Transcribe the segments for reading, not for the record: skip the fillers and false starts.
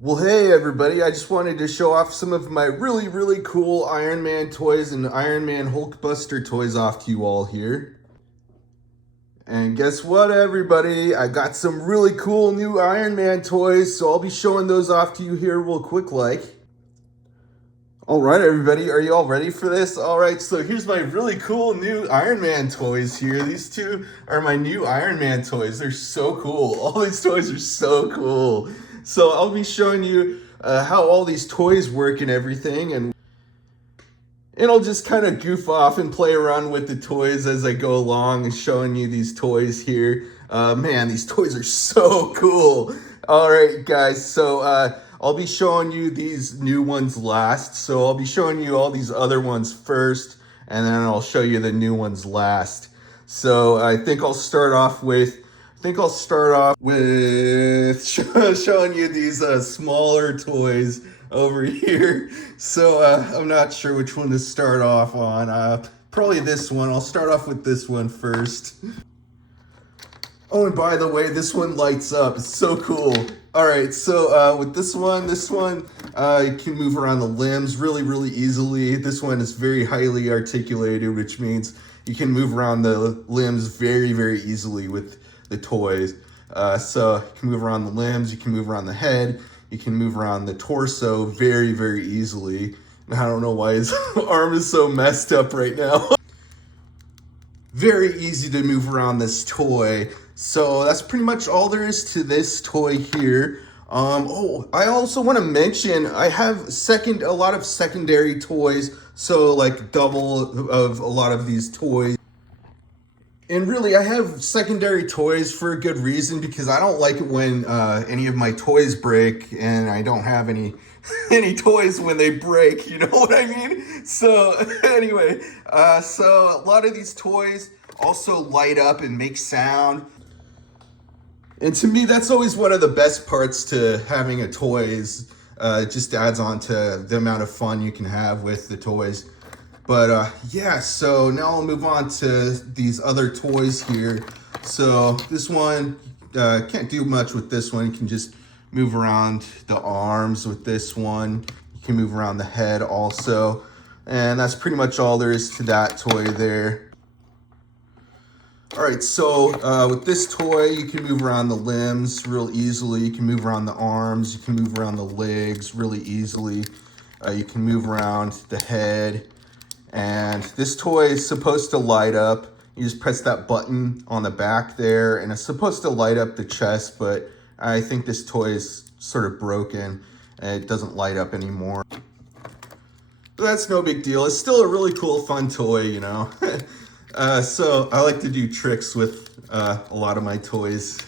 Well, hey everybody, I just wanted to show off some of my really cool Iron Man toys and Iron Man Hulkbuster toys off to you all here. And guess what everybody, I got some really cool new Iron Man toys, so I'll be showing those off to you here real quick like. Alright everybody, are you all ready for this? Alright, so here's my really cool new Iron Man toys here. These two are my new Iron Man toys. They're so cool. All these toys are so cool. So I'll be showing you how all these toys work and everything, and I'll just kind of goof off and play around with the toys as I go along and showing you these toys here. Man, these toys are so cool. All right, guys, so I'll be showing you these new ones last. So I'll be showing you all these other ones first, and then I'll show you the new ones last. So I think I'll start off with showing you these smaller toys over here. So I'm not sure which one to start off on. Probably this one. I'll start off with this one first. Oh, and by the way, this one lights up. It's so cool. All right, so with this one, you can move around the limbs really easily. This one is very highly articulated, which means you can move around the limbs very easily with the toys. So you can move around the limbs, you can move around the head, you can move around the torso very easily. I don't know why his arm is so messed up right now. Very easy to move around this toy. So that's pretty much all there is to this toy here. Oh, I also want to mention I have a lot of secondary toys, so like double of a lot of these toys. And really, I have secondary toys for a good reason, because I don't like it when any of my toys break, and I don't have any any toys when they break, you know what I mean? So anyway, so a lot of these toys also light up and make sound. And to me, that's always one of the best parts to having a toy is it just adds on to the amount of fun you can have with the toys. But yeah, so now I'll move on to these other toys here. So this one, can't do much with this one. You can just move around the arms with this one. You can move around the head also. And that's pretty much all there is to that toy there. All right, so with this toy, you can move around the limbs real easily. You can move around the arms. You can move around the legs really easily. You can move around the head. And this toy is supposed to light up. You just press that button on the back there, and it's supposed to light up the chest, but I think this toy is sort of broken, and it doesn't light up anymore. But that's no big deal. It's still a really cool, fun toy, you know. So I like to do tricks with a lot of my toys.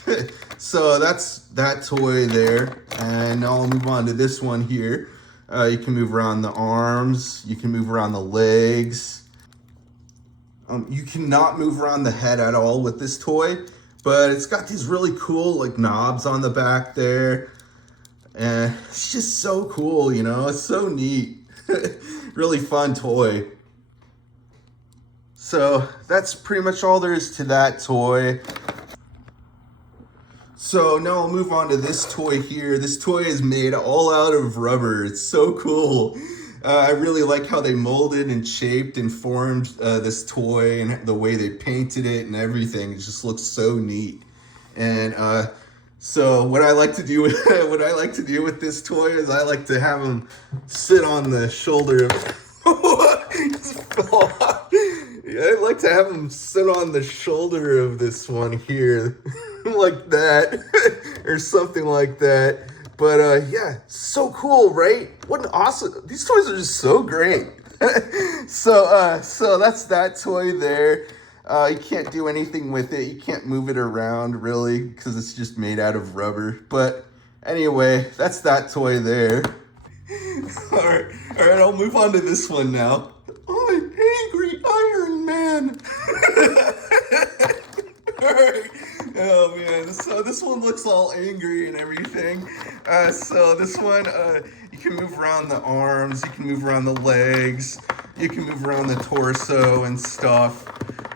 So that's that toy there. And now I'll move on to this one here. You can move around the arms. You can move around the legs. You cannot move around the head at all with this toy, but it's got these really cool like knobs on the back there. And it's just so cool, you know, it's so neat. Really fun toy. So that's pretty much all there is to that toy. So now I'll move on to this toy here. This toy is made all out of rubber. It's so cool. I really like how they molded and shaped and formed this toy, and the way they painted it and everything. It just looks so neat. And so what I like to do with with this toy is I like to have him sit on the shoulder of I like to have him sit on the shoulder of this one here, like that, or something like that. But yeah, so cool, right? What an awesome! These toys are just so great. So that's that toy there. You can't do anything with it. You can't move it around really because it's just made out of rubber. But anyway, that's that toy there. All right, I'll move on to this one now. I'm angry Iron Man. Alright. Oh man, so this one looks all angry and everything. So this one, you can move around the arms, you can move around the legs, you can move around the torso and stuff,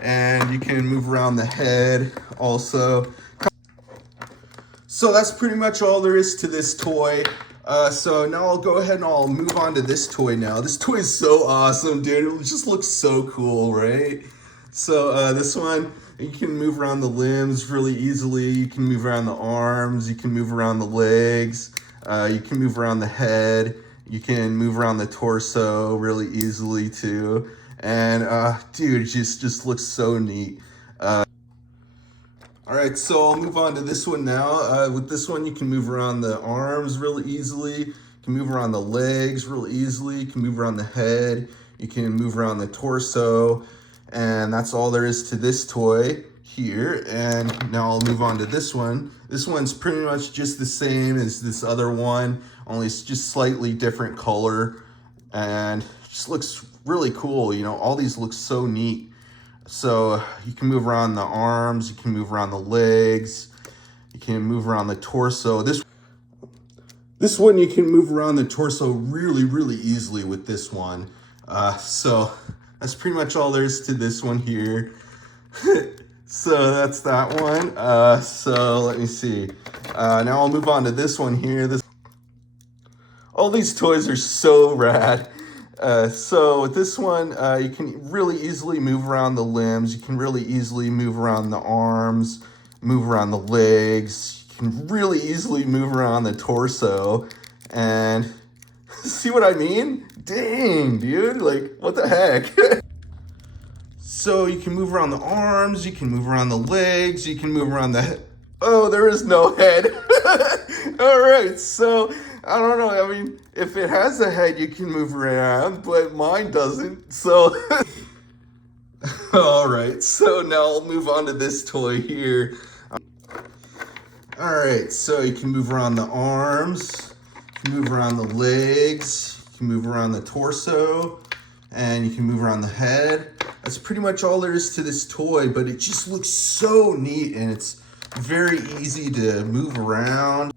and you can move around the head also. So that's pretty much all there is to this toy. So now I'll go ahead and I'll move on to this toy now. This toy is so awesome, dude. It just looks so cool, right? So this one, you can move around the limbs really easily. You can move around the arms. You can move around the legs. You can move around the head. You can move around the torso really easily too. And dude, it just looks so neat. All right, so I'll move on to this one now. With this one, you can move around the arms really easily. You can move around the legs really easily. You can move around the head. You can move around the torso. And that's all there is to this toy here. And now I'll move on to this one. This one's pretty much just the same as this other one, only it's just slightly different color. And it just looks really cool. You know, all these look so neat. So you can move around the arms, you can move around the legs, you can move around the torso. This one you can move around the torso really easily with this one. So that's pretty much all there is to this one here. So that's that one. So let me see. Now I'll move on to this one here. All these toys are so rad. So with this one, you can really easily move around the limbs. You can really easily move around the arms, move around the legs. You can really easily move around the torso. And see what I mean? Dang, dude, like, what the heck? So you can move around the arms, you can move around the legs, you can move around the head. Oh, there is no head. All right, so I don't know. I mean, if it has a head, you can move around, but mine doesn't. So, all right. So now I'll move on to this toy here. All right. So you can move around the arms, you can move around the legs, you can move around the torso, and you can move around the head. That's pretty much all there is to this toy, but it just looks so neat and it's very easy to move around.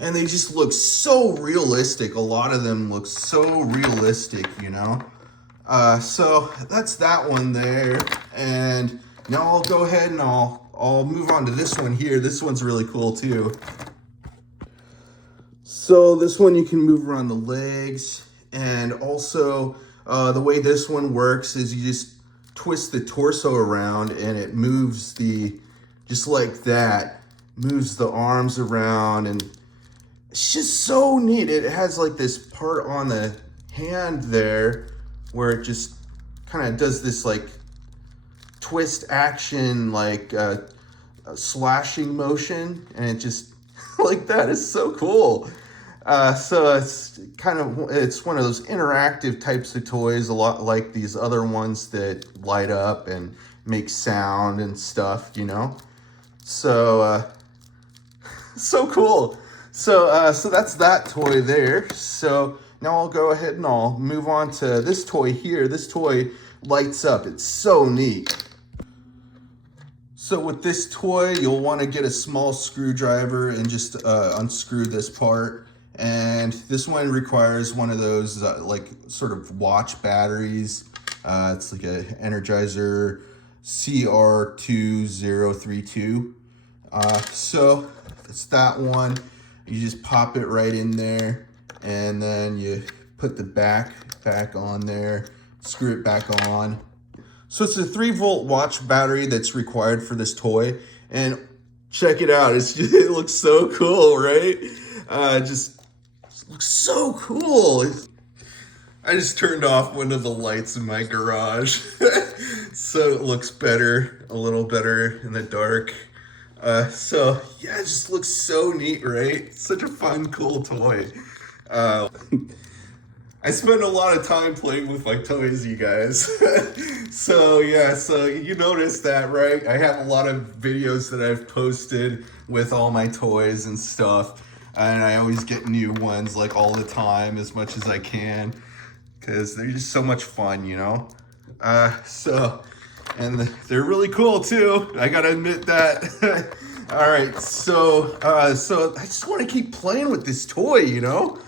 And they just look so realistic. A lot of them look so realistic, you know? So that's that one there. And now I'll go ahead and I'll move on to this one here. This one's really cool too. So this one you can move around the legs. And also the way this one works is you just twist the torso around and it moves just like that, moves the arms around, and it's just so neat. It has like this part on the hand there where it just kind of does this like twist action, like slashing motion, and it just like that is so cool. So it's one of those interactive types of toys, a lot like these other ones that light up and make sound and stuff, you know? So, so cool. So that's that toy there. So now I'll go ahead and I'll move on to this toy here. This toy lights up. It's so neat. So with this toy, you'll want to get a small screwdriver and just unscrew this part. And this one requires one of those like sort of watch batteries. It's like a Energizer CR2032. So it's that one. You just pop it right in there, and then you put the back on there, screw it back on. So it's a 3-volt watch battery that's required for this toy, and check it out. It looks so cool, right? Just looks so cool. I just turned off one of the lights in my garage, so it looks better, a little better in the dark. So yeah, it just looks so neat, right? Such a fun, cool toy. I spend a lot of time playing with my toys, you guys. So yeah, so you noticed that, right? I have a lot of videos that I've posted with all my toys and stuff. And I always get new ones like all the time, as much as I can, because they're just so much fun, you know? And they're really cool too. I gotta admit that. All right, so I just want to keep playing with this toy, you know?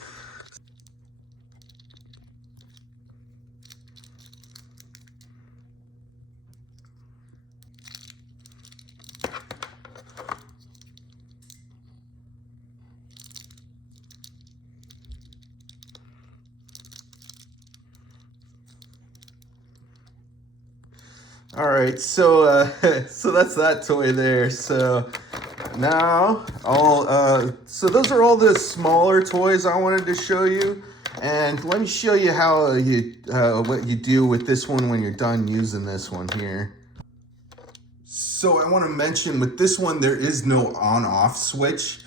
All right, so so that's that toy there. So now so those are all the smaller toys I wanted to show you, and let me show you how what you do with this one when you're done using this one here. So I want to mention with this one there is no on-off switch.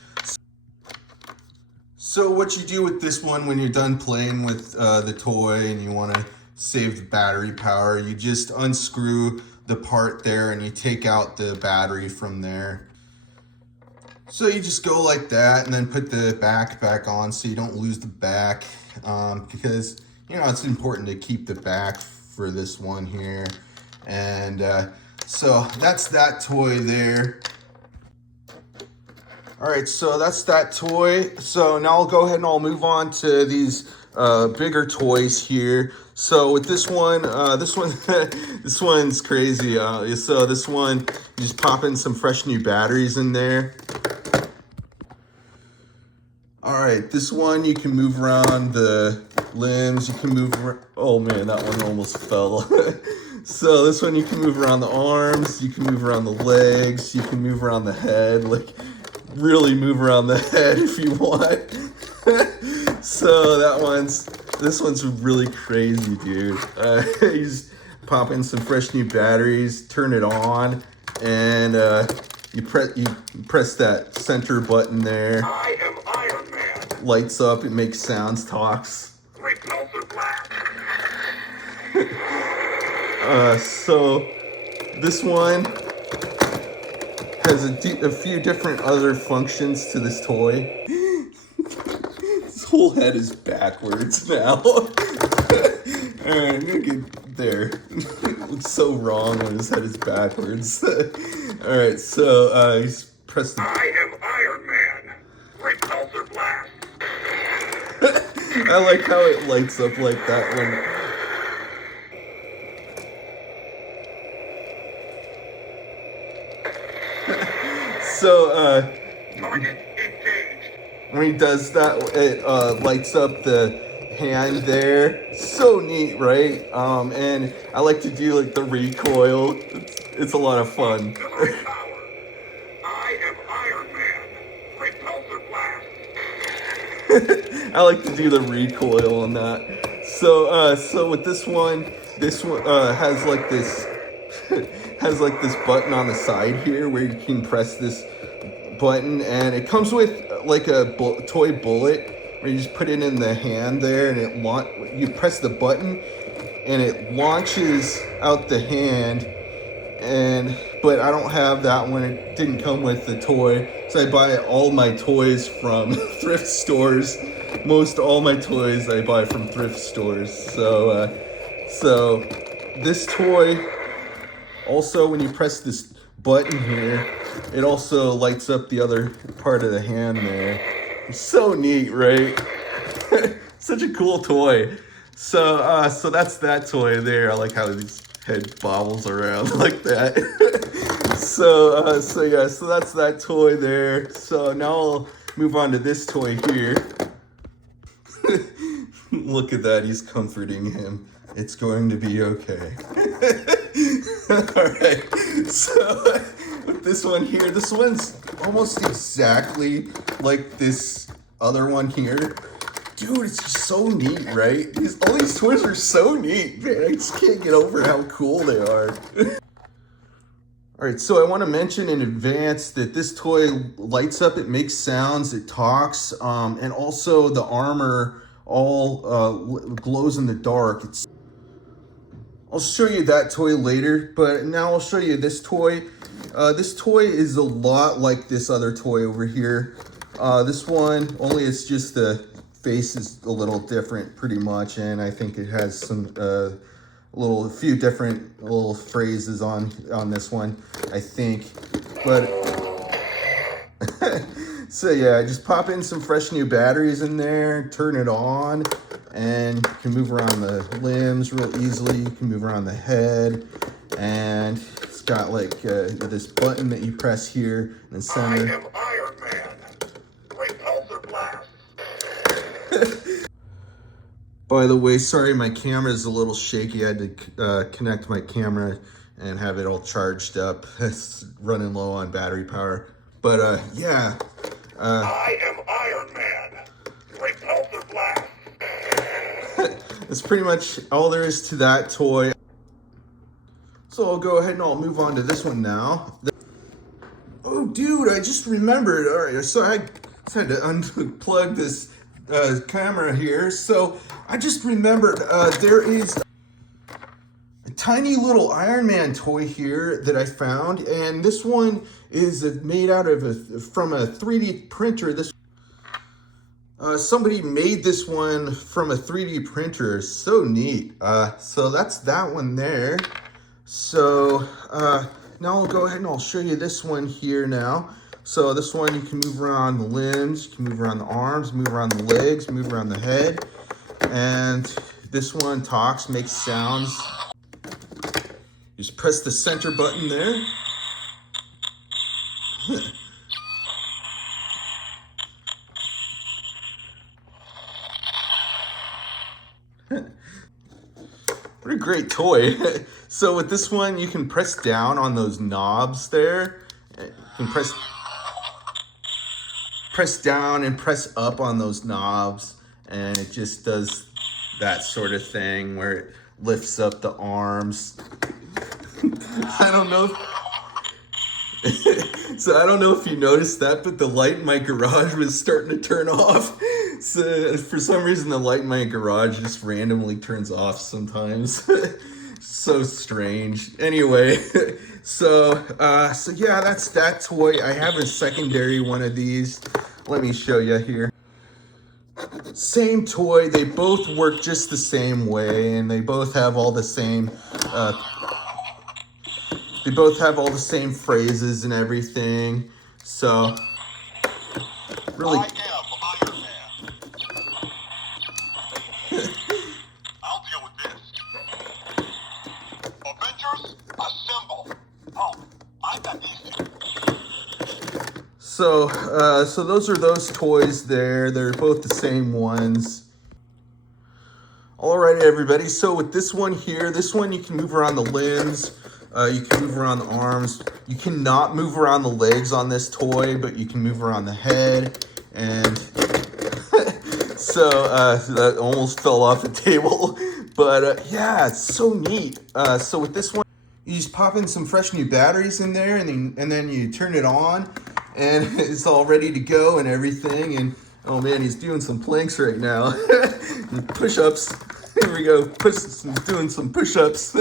So what you do with this one when you're done playing with the toy and you want to save the battery power, you just unscrew the part there and you take out the battery from there. So you just go like that and then put the back on so you don't lose the back, because you know it's important to keep the back for this one here. And so that's that toy there. All right, so that's that toy. So now I'll go ahead and I'll move on to these bigger toys here. So with this one, this one's crazy. So this one, you just pop in some fresh new batteries in there. All right, this one you can move around the limbs. You can move around, oh man, that one almost fell. So this one you can move around the arms. You can move around the legs. You can move around the head. Like really move around the head if you want. So this one's really crazy, dude. You just pop in some fresh new batteries, turn it on, and you press that center button there. I am Iron Man. Lights up, it makes sounds, talks. Repulsor blast. So this one has a few different other functions to this toy. This whole head is backwards now. Alright, I'm gonna get there. It looks so wrong when his head is backwards. Alright, so you just press the... I am Iron Man. Repulsor blast. I like how it lights up like that when... So, Target engaged. when he does that, it lights up the hand there. So neat, right? And I like to do like the recoil. It's a lot of fun. Auxiliary power. I am Iron Man. Repulsor blast. I like to do the recoil on that. So, so with this one has like this has like this button on the side here where you can press this button, and it comes with like a toy bullet where you just put it in the hand there, and you press the button and it launches out the hand. But I don't have that one. It didn't come with the toy, so I buy all my toys from thrift stores. Most all my toys I buy from thrift stores. So this toy also, when you press this button here, it also lights up the other part of the hand there. So neat, right? Such a cool toy. So so that's that toy there. I like how his head bobbles around like that. So yeah, so that's that toy there. So now I'll move on to this toy here. Look at that, he's comforting him. It's going to be okay. Alright, so with this one here, this one's almost exactly like this other one here. Dude, it's just so neat, right? All these toys are so neat, man. I just can't get over how cool they are. Alright, so I want to mention in advance that this toy lights up, it makes sounds, it talks, and also the armor all glows in the dark. I'll show you that toy later, but now I'll show you this toy. This toy is a lot like this other toy over here. This one, only it's just the face is a little different pretty much, and I think it has some a few different little phrases on this one, I think. But so yeah, just pop in some fresh new batteries in there, turn it on, and you can move around the limbs real easily. You can move around the head, and it's got like this button that you press here in the center. I am Iron Man. Repulsor blast. By the way, sorry, my camera is a little shaky. I had to connect my camera and have it all charged up. It's running low on battery power. But yeah. I am Iron Man. Repulsor blast. That's pretty much all there is to that toy. So I'll go ahead and I'll move on to this one now. Oh, dude, I just remembered. All right, so I just had to unplug this camera here. So I just remembered there is a tiny little Iron Man toy here that I found, and this one is made out of from a 3D printer. Somebody made this one from a 3D printer. So neat. So that's that one there. So now I'll go ahead and I'll show you this one here now. So this one, you can move around the limbs, you can move around the arms, move around the legs, move around the head. And this one talks, makes sounds. Just press the center button there. What a great toy. So with this one, you can press down on those knobs there. You can press down and press up on those knobs, and it just does that sort of thing where it lifts up the arms. I don't know. So I don't know if you noticed that, but the light in my garage was starting to turn off. So for some reason, the light in my garage just randomly turns off sometimes. So strange. Anyway, so yeah, that's that toy. I have a secondary one of these. Let me show you here. Same toy. They both work just the same way, and they both have all the same. They both have all the same phrases and everything. So really. I am Iron Man. I'll deal with this. Avengers, assemble. Oh, I got these two. So those are those toys there. They're both the same ones. Alrighty, everybody. So with this one here, this one you can move around the limbs. You can move around the arms. You cannot move around the legs on this toy, but you can move around the head. And so that almost fell off the table. But yeah, it's so neat. So with this one, you just pop in some fresh new batteries in there, and then you turn it on, and it's all ready to go and everything. And oh man, he's doing some planks right now. Push-ups. Here we go. Doing some push-ups.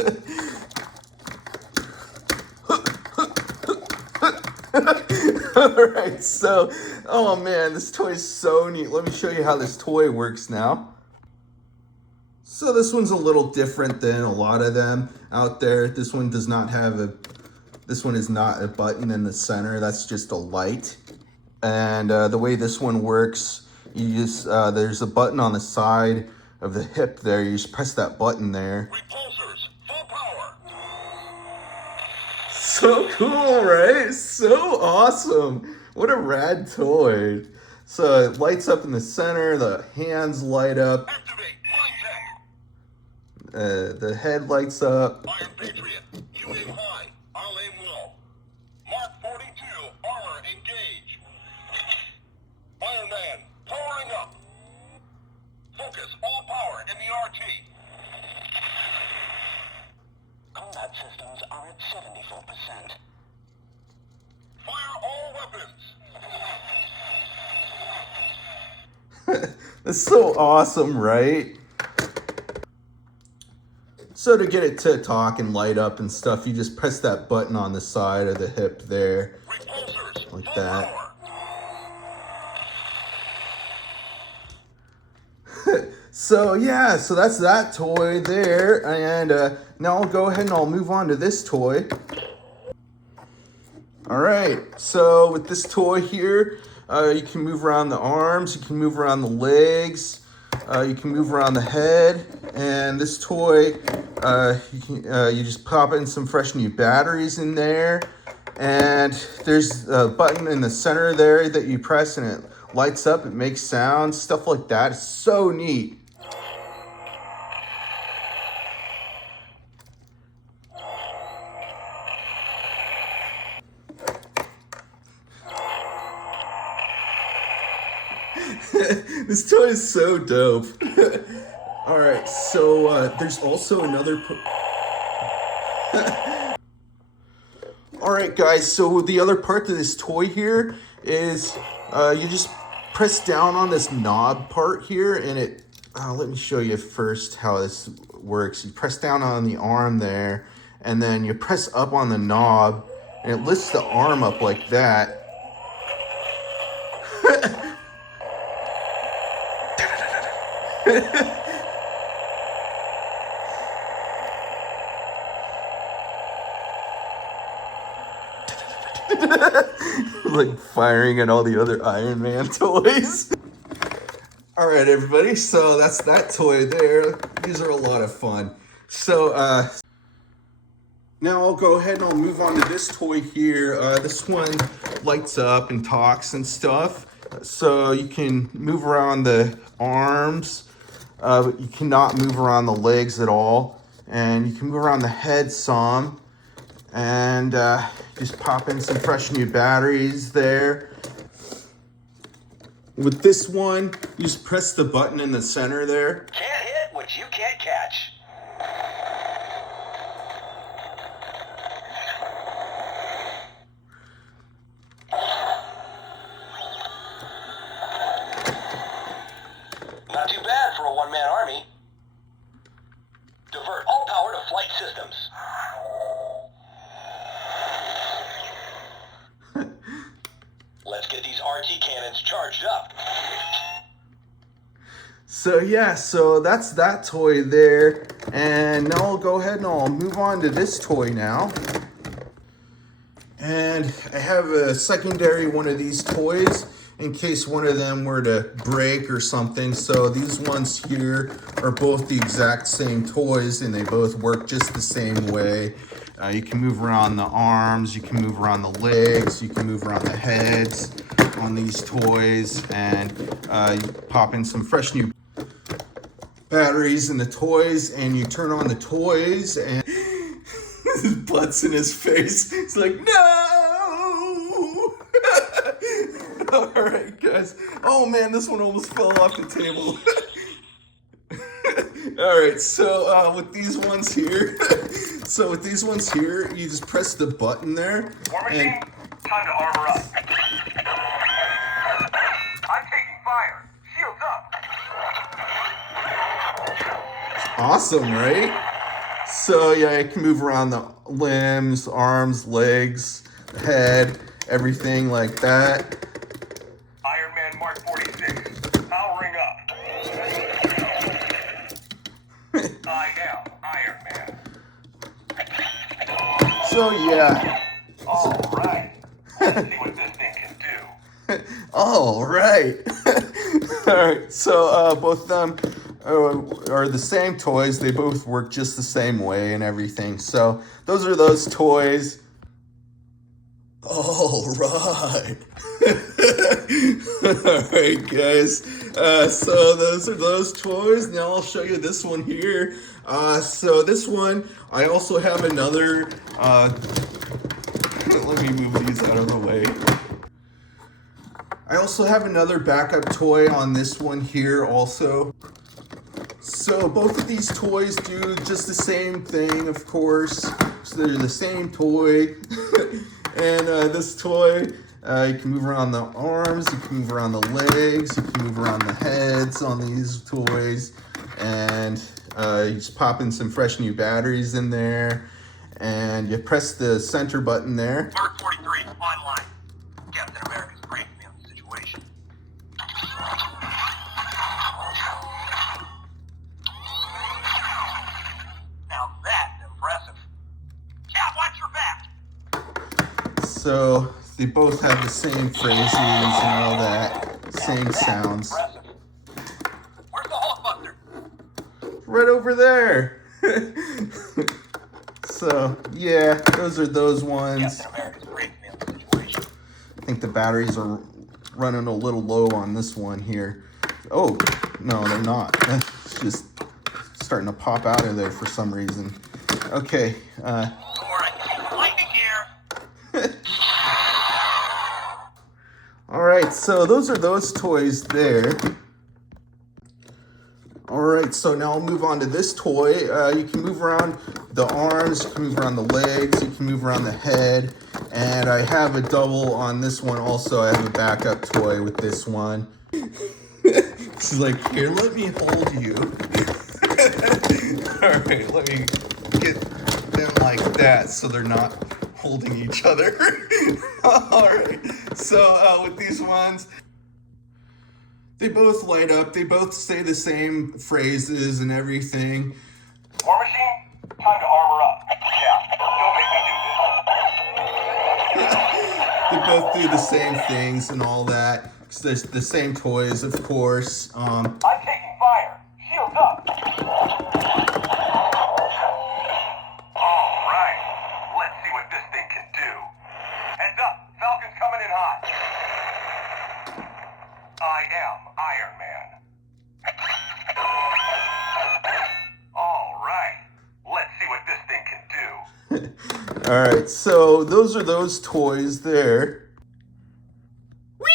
Alright, so, oh man, this toy is so neat. Let me show you how this toy works now. So this one's a little different than a lot of them out there. This one does not have this one is not a button in the center. That's just a light. And the way this one works, you just, there's a button on the side of the hip there. You just press that button there. Repulsors, full power. So cool, right? So awesome. What a rad toy. So it lights up in the center, the hands light up, Activate mind tech. the head lights up. Iron Patriot, you aim high. I'll aim low. Mark 42, armor engage. Iron Man, powering up. Focus all power in the RT. Combat systems are at 74%. Fire all weapons. That's so awesome, right? So to get it to talk and light up and stuff, you just press that button on the side of the hip there. Repulsors, Like full that. power. So yeah, so that's that toy there. And now I'll go ahead and I'll move on to this toy. All right, so with this toy here, you can move around the arms, you can move around the legs, you can move around the head. And this toy, you just pop in some fresh new batteries in there. And there's a button in the center there that you press and it lights up, it makes sounds, stuff like that. It's so neat. This toy is so dope. Alright, so there's also another... Alright guys, so the other part to this toy here is you just press down on this knob part here and it... let me show you first how this works. You press down on the arm there and then you press up on the knob and it lifts the arm up like that. Like firing at all the other Iron Man toys. All right, everybody, so that's that toy there. These are a lot of fun. So now I'll go ahead and I'll move on to this toy here. This one lights up and talks and stuff. So you can move around the arms, but you cannot move around the legs at all. And you can move around the head some. And just pop in some fresh new batteries there. With this one, you just press the button in the center there. Can't hit what you can't catch. Not too bad for a one-man army. Divert all power to flight systems. Let's get these RT cannons charged up. So yeah, so that's that toy there. And now I'll go ahead and I'll move on to this toy now. And I have a secondary one of these toys in case one of them were to break or something. So these ones here are both the exact same toys and they both work just the same way. You can move around the arms, you can move around the legs, you can move around the heads on these toys, and you pop in some fresh new batteries in the toys, and you turn on the toys, and his blood's in his face. He's like, no! Alright, guys. Oh man, this one almost fell off the table. Alright, so with these ones here, you just press the button there. War Machine, time to armor up. I'm taking fire. Shields up. Awesome, right? So yeah, I can move around the limbs, arms, legs, head, everything like that. Iron Man Mark 46, powering up. I am Iron Man. So yeah. All right. Let's see what this thing can do. All right. All right. So both of them are the same toys. They both work just the same way and everything. So those are those toys. All right. All right, guys. So those are those toys. Now I'll show you this one here. So this one, I also have another. Let me move these out of the way. I also have another backup toy on this one here also. So both of these toys do just the same thing, of course. So they're the same toy. And this toy, you can move around the arms, you can move around the legs, you can move around the heads on these toys. And you just pop in some fresh new batteries in there. And you press the center button there. Mark 43, online. Captain America's briefed me on the situation. Now that's impressive. Cap, watch your back. So they both have the same phrases and all that, same sounds. Impressive. Where's the Hulkbuster? Right over there. So yeah, those are those ones. Captain America's briefed me on the situation. I think the batteries are running a little low on this one here. Oh, no, they're not. It's just starting to pop out of there for some reason. Okay. Don't worry, lightning here. All right, right, so those are those toys there. All right, so now I'll move on to this toy. You can move around the arms, you can move around the legs, you can move around the head. And I have a double on this one also. I have a backup toy with this one. She's like, here, let me hold you. All right, let me get them like that so they're not holding each other. All right, so with these ones, they both light up. They both say the same phrases and everything. War Machine, time to armor up. Yeah, don't make me do this. They both do the same things and all that. There's the same toys, of course. I'm taking fire. Shields up. All right, let's see what this thing can do. Heads up, Falcon's coming in hot. I am Iron Man. All right, let's see what this thing can do. All right, so those are those toys there. Whee!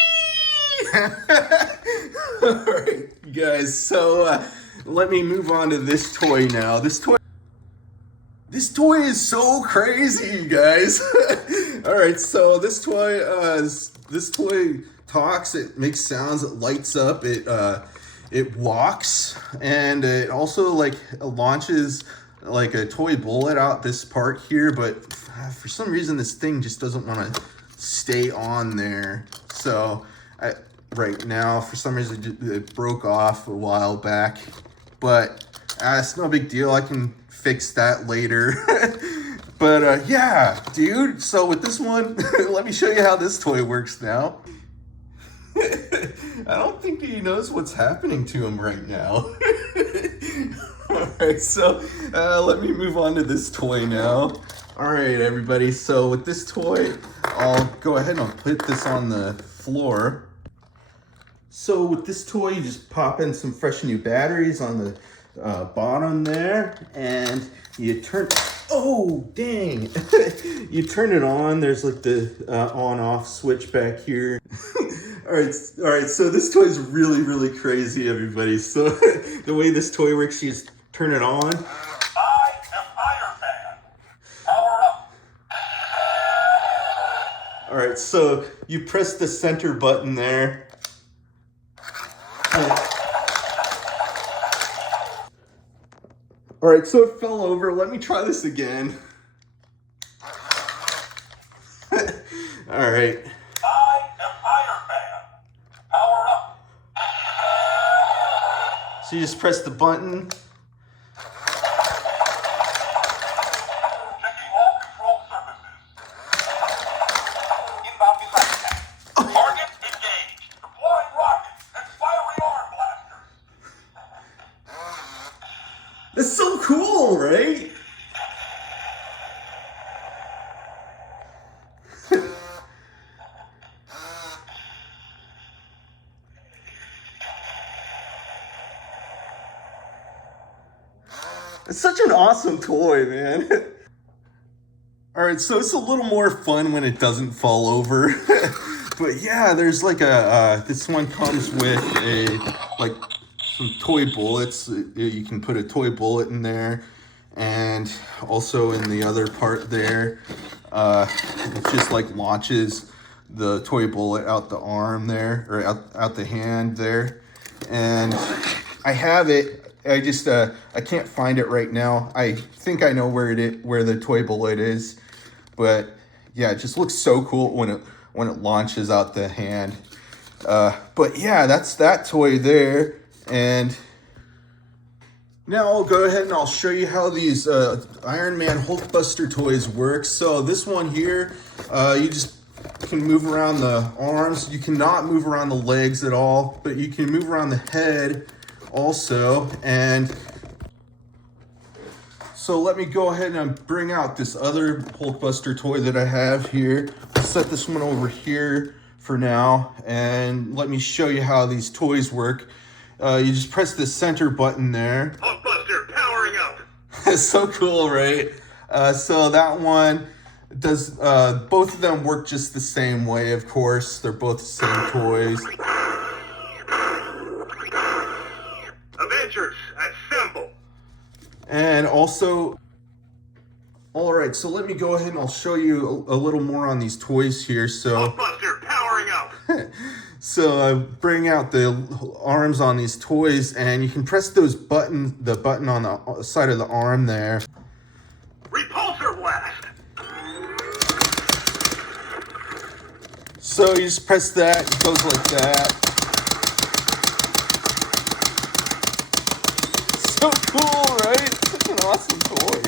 All right, you guys. So let me move on to this toy now. This toy is so crazy, you guys. All right, so this toy talks. It makes sounds. It lights up. It walks, and it also launches like a toy bullet out this part here. But for some reason, this thing just doesn't want to stay on there. So right now, for some reason, it broke off a while back. But it's no big deal. I can fix that later. But yeah, dude. So with this one, let me show you how this toy works now. I don't think he knows what's happening to him right now. Alright, so let me move on to this toy now. Alright, everybody, so with this toy, I'll go ahead and I'll put this on the floor. So with this toy, you just pop in some fresh new batteries on the bottom there, and you turn, oh dang, you turn it on. There's like the on-off switch back here. All right, so this toy is really, really crazy, everybody. So the way this toy works, you just turn it on. I am Iron Man. Power up. All right, so you press the center button there. All right, so it fell over. Let me try this again. All right. I am Iron Man. Power up. So you just press the button. Checking all control surfaces. Inbound missile attack. Target engaged. Deploying rockets and firing arm blasters. That's so cool, right? It's such an awesome toy, man. All right, so it's a little more fun when it doesn't fall over. But yeah, there's like this one comes with some toy bullets. You can put a toy bullet in there, and also in the other part there, it just like launches the toy bullet out the arm there, or out the hand there. And I have it. I just I can't find it right now. I think I know where the toy bullet is, but yeah, it just looks so cool when it launches out the hand. But yeah, that's that toy there. And now I'll go ahead and I'll show you how these Iron Man Hulkbuster toys work. So this one here, you just can move around the arms. You cannot move around the legs at all, but you can move around the head also. And so let me go ahead and bring out this other Hulkbuster toy that I have here. I'll set this one over here for now, and let me show you how these toys work. You just press the center button there. Hulkbuster powering up. It's so cool, right? So that one, It does, both of them work just the same way, of course. They're both the same toys. Avengers, assemble! And also, all right, so let me go ahead and I'll show you a little more on these toys here. So, Buster powering up! so I bring out the arms on these toys, and you can press those buttons, the button on the side of the arm there. Repulsor blast! So you just press that, it goes like that. So cool, right? Such an awesome toy.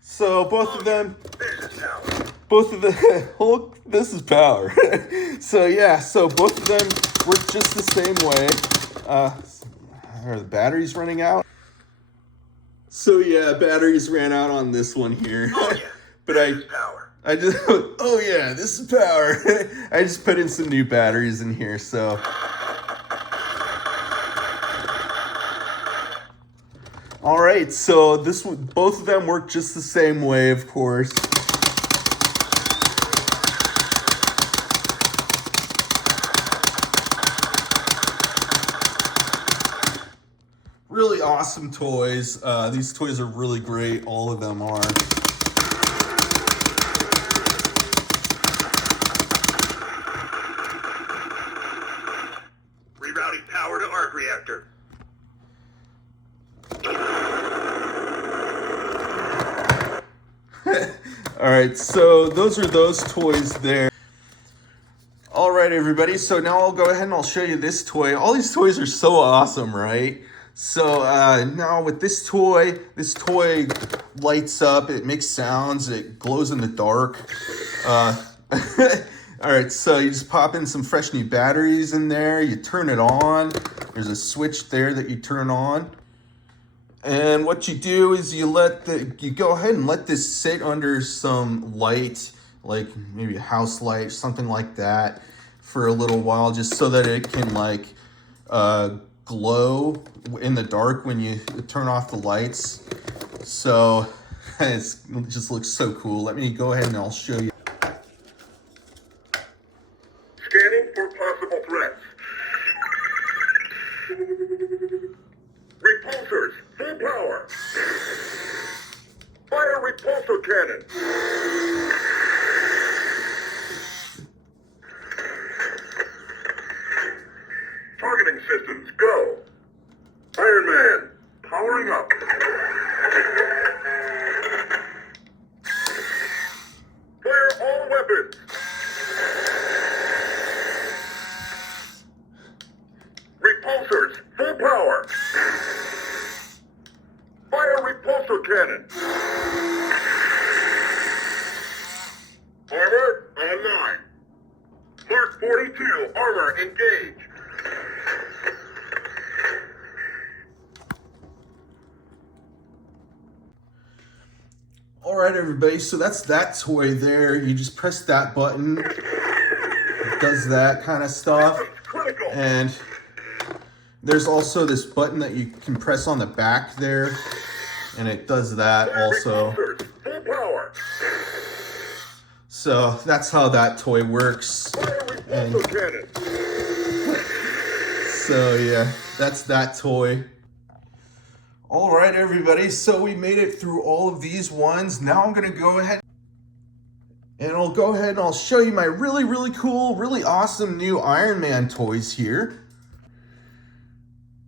So both of them, both of the Hulk, this is power. So yeah, so both of them work just the same way. Are the batteries running out? So yeah, batteries ran out on this one here. Oh, yeah. But I just, oh yeah, this is power. I just put in some new batteries in here, so. All right, so both of them work just the same way, of course. Really awesome toys. These toys are really great. All of them are. Rerouting power to arc reactor. All right, so those are those toys there. All right, everybody. So now I'll go ahead and I'll show you this toy. All these toys are so awesome, right? So now with this toy lights up, it makes sounds, it glows in the dark. All right, so you just pop in some fresh new batteries in there, you turn it on. There's a switch there that you turn on. And what you do is you go ahead and let this sit under some light, like maybe a house light, something like that, for a little while, just so that it can like glow in the dark when you turn off the lights. So it just looks so cool. Let me go ahead and I'll show you. Scanning for possible threats. Repulsors, full power. Fire repulsor cannon. Targeting systems, go. Iron Man, powering up. Fire all weapons. Repulsors, full power. Fire repulsor cannon. Armor online. Mark 42, armor engage. All right, everybody, so that's that toy there. You just press that button. It does that kind of stuff. Critical. And there's also this button that you can press on the back there, and it does that also. Repulsors, full power. So that's how that toy works. Fire And repulsor cannon. so yeah, that's that toy. All right, everybody, so we made it through all of these ones. Now I'm gonna go ahead and I'll show you my really, really cool, really awesome new Iron Man toys here.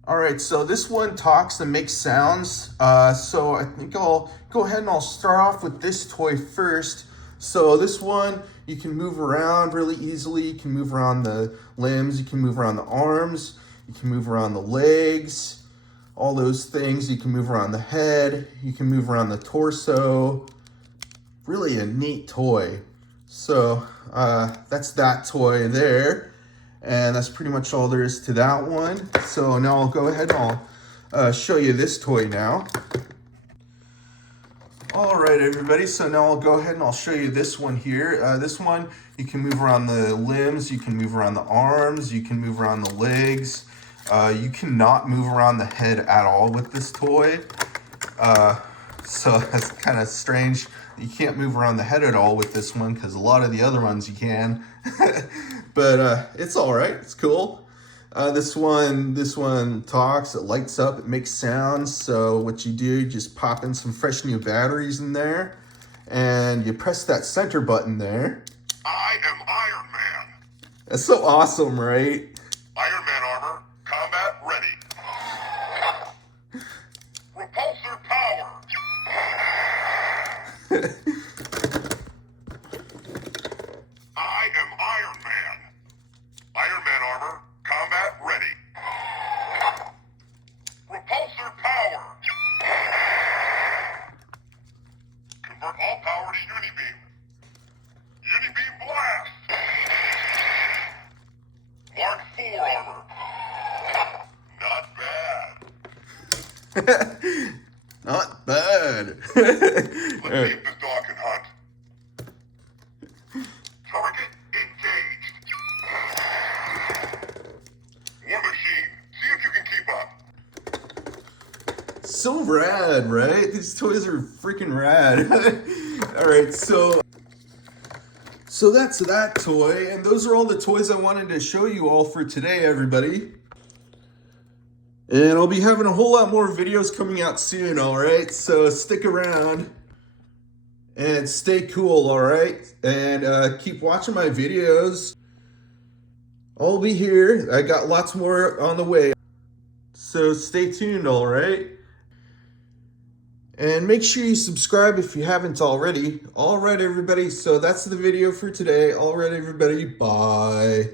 All right, so this one talks and makes sounds. So I think I'll go ahead and I'll start off with this toy first. So this one, you can move around really easily. You can move around the limbs, you can move around the arms, you can move around the legs, all those things. You can move around the head, you can move around the torso. Really a neat toy. So that's that toy there. And that's pretty much all there is to that one. So now I'll go ahead and I'll show you this toy now. All right, everybody, so now I'll go ahead and I'll show you this one here. This one, you can move around the limbs, you can move around the arms, you can move around the legs. You cannot move around the head at all with this toy. So that's kind of strange. You can't move around the head at all with this one because a lot of the other ones you can. But it's all right. It's cool. This one talks. It lights up. It makes sounds. So what you do, you just pop in some fresh new batteries in there, and you press that center button there. I am Iron Man. That's so awesome, right? Iron Man armor, combat ready. Repulsor power. I am Iron Man. Iron Man armor, combat ready. Repulsor power. Convert all power to Unibeam. Unibeam blast. Mark 4 armor. Not bad. Not bad. Let's see if this dog can hunt. Target engaged. War Machine, see if you can keep up. So rad, right? These toys are freaking rad. All right, so that's that toy, and those are all the toys I wanted to show you all for today, everybody. And I'll be having a whole lot more videos coming out soon, all right? So stick around and stay cool, all right? And keep watching my videos. I'll be here. I got lots more on the way. So stay tuned, all right? And make sure you subscribe if you haven't already. All right, everybody. So that's the video for today. All right, everybody. Bye.